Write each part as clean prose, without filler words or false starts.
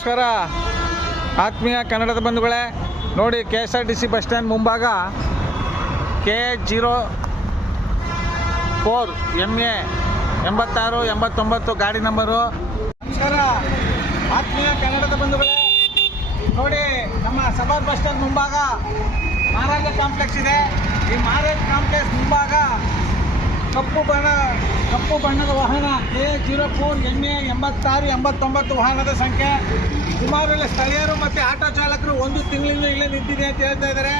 ನಮಸ್ಕಾರ ಆತ್ಮೀಯ ಕನ್ನಡದ ಬಂಧುಗಳೇ, ನೋಡಿ KSRTC ಬಸ್ ಸ್ಟ್ಯಾಂಡ್ ಮುಂಭಾಗ KH04 MA 8689 ಗಾಡಿ ನಂಬರು. ನಮಸ್ಕಾರ ಆತ್ಮೀಯ ಕನ್ನಡದ ಬಂಧುಗಳೇ, ನೋಡಿ ನಮ್ಮ ಸಬಾದ್ ಬಸ್ ಸ್ಟ್ಯಾಂಡ್ ಮುಂಭಾಗ ಮಹಾರಾಜ ಕಾಂಪ್ಲೆಕ್ಸ್ ಇದೆ. ಈ ಮಹಾರಾಜ ಕಾಂಪ್ಲೆಕ್ಸ್ ಮುಂಭಾಗ ಕಪ್ಪು ಬಣ್ಣದ ವಾಹನ KH04 MA 8689 ವಾಹನದ ಸಂಖ್ಯೆ. ಸುಮಾರು ಇಲ್ಲಿ ಸ್ಥಳೀಯರು ಮತ್ತು ಆಟೋ ಚಾಲಕರು ಒಂದು ತಿಂಗಳಿಂದ ಇಲ್ಲೇ ನಿಂತಿದೆ ಅಂತ ಹೇಳ್ತಾ ಇದ್ದಾರೆ.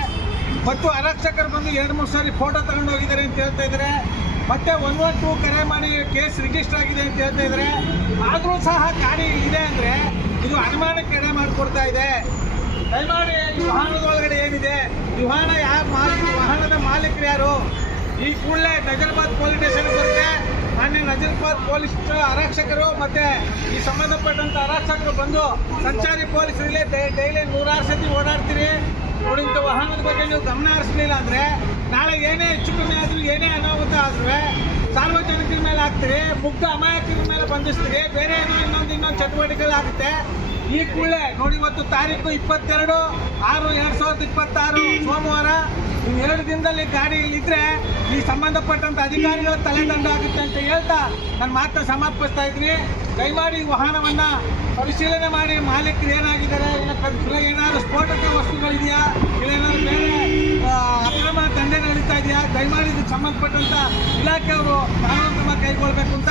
ಮತ್ತು ಆರಕ್ಷಕರು ಬಂದು 2-3 ಸಾರಿ ಫೋಟೋ ತಗೊಂಡು ಹೋಗಿದ್ದಾರೆ ಅಂತ ಹೇಳ್ತಾ ಇದ್ದಾರೆ. ಮತ್ತೆ 112 ಕರೆ ಮಾಡಿ ಕೇಸ್ ರಿಜಿಸ್ಟರ್ ಆಗಿದೆ ಅಂತ ಹೇಳ್ತಾ ಇದ್ದಾರೆ. ಆದರೂ ಸಹ ಗಾಡಿ ಇದೆ ಅಂದರೆ ಇದು ಅನುಮಾನಕ್ಕೆ ಎಡೆ ಮಾಡಿಕೊಡ್ತಾ ಇದೆ. ದಯಮಾಡಿ ಈ ವಾಹನದ ಒಳಗಡೆ ಏನಿದೆ, ಈ ವಾಹನ ವಾಹನದ ಮಾಲೀಕರು ಯಾರು, ಈ ಕೂಡಲೇ ನಜರ್ಬಾದ್ ಪೊಲೀಸ್ ಸ್ಟೇಷನ್ಗೆ ಬರುತ್ತೆ. ಮಾನ್ಯ ನಜರ್ಬಾದ್ ಪೊಲೀಸ್ ಆರಕ್ಷಕರು ಮತ್ತು ಈ ಸಂಬಂಧಪಟ್ಟಂಥ ಆರಕ್ಷಕರು ಬಂದು ಸಂಚಾರಿ ಪೊಲೀಸರಲ್ಲಿ ಡೈಲಿ 106 ಸತಿ ಓಡಾಡ್ತೀರಿ. ನೋಡಿ, ಇಂಥ ವಾಹನದ ಬಗ್ಗೆ ನೀವು ಗಮನ ಹರಿಸಲಿಲ್ಲ ಅಂದರೆ ನಾಳೆ ಏನೇ ಹೆಚ್ಚು ಕಮ್ಮಿ ಆದರೂ, ಏನೇ ಅನಾಹುತ ಆದರೂ ಸಾರ್ವಜನಿಕರ ಮೇಲೆ ಹಾಕ್ತೀರಿ, ಮುಗ್ಧ ಅಮಾಯಕರ ಮೇಲೆ ಬಂಧಿಸ್ತೀರಿ, ಬೇರೆ ಏನೋ ಇನ್ನೊಂದು ಚಟುವಟಿಕೆಗಳಾಗುತ್ತೆ. ಈ ಕೂಡಲೇ ನೋಡಿ, ಇವತ್ತು ತಾರೀಕು 22/6/2026 ಸೋಮವಾರ. ನೀವು 2 ದಿನದಲ್ಲಿ ಗಾಡಿ ಇಲ್ಲಿದ್ದರೆ ಈ ಸಂಬಂಧಪಟ್ಟಂಥ ಅಧಿಕಾರಿಗಳ ತಲೆದಂಡ ಆಗುತ್ತೆ ಅಂತ ಹೇಳ್ತಾ ನನ್ನ ಮಾತನ್ನ ಸಮರ್ಪಿಸ್ತಾ ಇದ್ದೀನಿ. ದಯಮಾಡಿ ವಾಹನವನ್ನು ಪರಿಶೀಲನೆ ಮಾಡಿ ಮಾಲೀಕರು ಏನಾಗಿದ್ದಾರೆ, ಏನಾದರೂ ಸ್ಫೋಟಕ ವಸ್ತುಗಳಿದೆಯಾ, ಇಲ್ಲೇನಾದ್ರು ಬೇರೆ ಅಕ್ರಮ ದಂಧೆ ನಡೀತಾ ಇದೆಯಾ, ದಯಮಾಡಿ ಇದಕ್ಕೆ ಸಂಬಂಧಪಟ್ಟಂಥ ಇಲಾಖೆಯವರು ಕಾನೂನು ಕ್ರಮ ಕೈಗೊಳ್ಳಬೇಕು ಅಂತ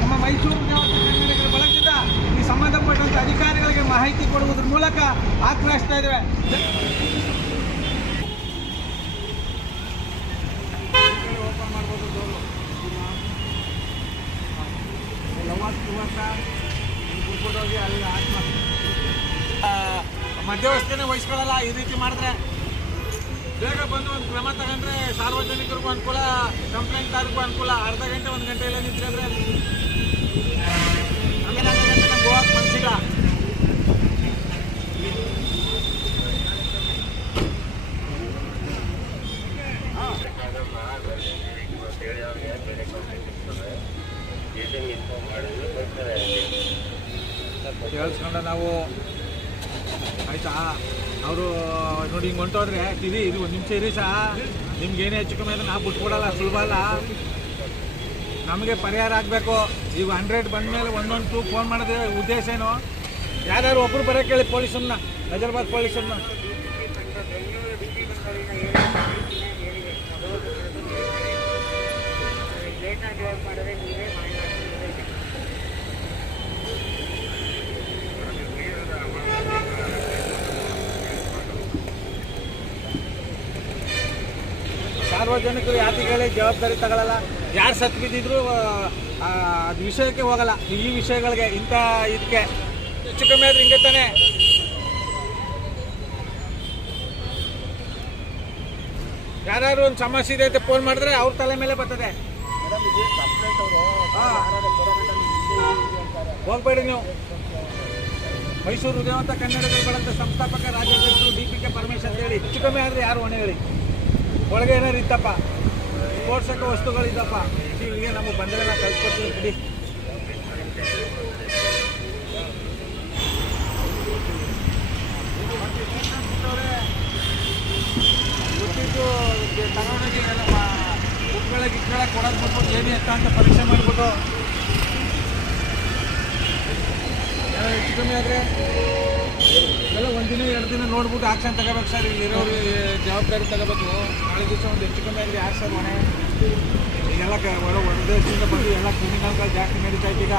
ನಮ್ಮ ಮೈಸೂರು ಕನ್ನಡಿಗರ ಬಳಗದಿಂದ ಈ ಸಂಬಂಧಪಟ್ಟಂಥ ಅಧಿಕಾರಿಗಳಿಗೆ ಮಾಹಿತಿ ಕೊಡುವುದರ ಮೂಲಕ ಆಗ್ರಹಿಸ್ತಾ ಇದ್ದೇವೆ. ಅಲ್ಲಿ ಮಧ್ಯವಸ್ಥೆನೇ ವಹಿಸ್ಕೊಳ್ಳಲ್ಲ. ಈ ರೀತಿ ಮಾಡಿದ್ರೆ ಬೇಗ ಬಂದು ಒಂದು ಕ್ರಮ ತಗೊಂಡ್ರೆ ಸಾರ್ವಜನಿಕರಿಗೂ ಅನುಕೂಲ, ಕಂಪ್ಲೇಂಟ್ದಾರಿಗೂ ಅನುಕೂಲ. ಅರ್ಧ ಗಂಟೆ 1 ಗಂಟೆಯಲ್ಲೇ ನಿಂತಿದ್ರೆ ಆಮೇಲೆ ಅರ್ಧ ಗಂಟೆ ನಮ್ಗೆ ಹೋಗಕ್ಕೆ ಮನಸ್ಸಿಲ್ಲ. ಕೇಳಿಸ್ಕೊಂಡ ನಾವು ಆಯ್ತಾ, ಅವರು ನೋಡಿ ಹಿಂಗೆ ಹೊಂಟೋದ್ರೆ ಇದು 1 ನಿಮಿಷ ಇರಿ ಸಹ, ನಿಮ್ಗೆ ಏನೇ ಹೆಚ್ಚು ಕಮ್ಮಿ ಅಂದರೆ ನಾವು ಬಿಟ್ಕೊಡಲ್ಲ, ಸುಲಭ ಅಲ್ಲ. ನಮಗೆ ಪರಿಹಾರ ಆಗಬೇಕು. ಈಗ 100 ಬಂದ ಮೇಲೆ 112 ಫೋನ್ ಮಾಡಿದ್ರೆ ಉದ್ದೇಶ ಏನು? ಯಾರ್ಯಾರು ಒಬ್ಬರು ಬರೋಕ್ಕೆ ಹೇಳಿ ಪೊಲೀಸನ್ನ, ನಜರ್ಬಾದ್ ಪೊಲೀಸನ್ನ. ಸಾರ್ವಜನಿಕರು ಯಾತಿಗಳೇ ಜವಾಬ್ದಾರಿ ತಗೊಳ್ಳಲ್ಲ. ಯಾರು ಸತ್ತು ಬಿದ್ದಿದ್ರು ಅದು ವಿಷಯಕ್ಕೆ ಹೋಗಲ್ಲ. ಈ ವಿಷಯಗಳಿಗೆ ಇಂಥ ಇದಕ್ಕೆ ಹೆಚ್ಚು ಕಮ್ಮಿ ಆದ್ರೆ ಹಿಂಗೆ ತಾನೆ. ಯಾರು ಒಂದು ಸಮಸ್ಯೆ ಇದೆ ಅಂತ ಫೋನ್ ಮಾಡಿದ್ರೆ ಅವ್ರ ತಲೆ ಮೇಲೆ ಬರ್ತದೆ. ಹೋಗ್ಬೇಡಿ ನೀವು. ಮೈಸೂರು ಹೃದಯವಂತ ಕನ್ನಡಿಗರ ಬಳಗದ ಸಂಸ್ಥಾಪಕ ರಾಜ್ಯಾಧ್ಯಕ್ಷರು DPK ಪರಮೇಶ್ ಅಂತ ಹೇಳಿ. ಹೆಚ್ಚು ಕಮ್ಮಿ ಆದರೆ ಯಾರು ಹೊಣೆ ಹೇಳಿ? ಒಳಗೆ ಏನಾರು ಇತ್ತಪ್ಪ, ಸ್ಫೋಟಕ ವಸ್ತುಗಳಿದ್ದಪ್ಪ, ಇಲ್ಲಿಗೆ ನಮಗೆ ಬಂದರೆ ನಾವು ಕಳ್ಸ್ಕೊಡ್ತೀವಿ ಬಿಡಿ. ಗೊತ್ತಿದ್ದು ತಗೊಂಡೋಗಿ ಎಲ್ಲ ಉಟ್ಕೊಳ್ಳೋಕೆ ಕೊಡೋದು ಬಿಟ್ಬಿಟ್ಟು ಏನೇ ಎತ್ತ ಅಂತ ಪರೀಕ್ಷೆ ಮಾಡಿಬಿಟ್ಟು ಹೆಚ್ಚು ಕಮ್ಮಿ ಆದರೆ ಎಲ್ಲ 1 ದಿನ 2 ದಿನ ನೋಡ್ಬಿಟ್ಟು ಆಕ್ಷನ್ ತಗೋಬೇಕು ಸರ್. ಇಲ್ಲಿರೋರು ಜವಾಬ್ದಾರಿ ತಗೋಬೇಕು. ನಾಳೆ ದಿವಸ ಒಂದು ಹೆಚ್ಚು ಕಮ್ಮಿ ಆದರೆ ಯಾರು ಸರ್ ಹೊಣೆ? ಈಗೆಲ್ಲ ಹೊರ ದೇಶದಿಂದ ಬಂದು ಎಲ್ಲ ಕ್ರಿಮಿನಲ್ಗಳು ಜಾಸ್ತಿ ನಡೀತಾ ಇದ್ದೀಗ.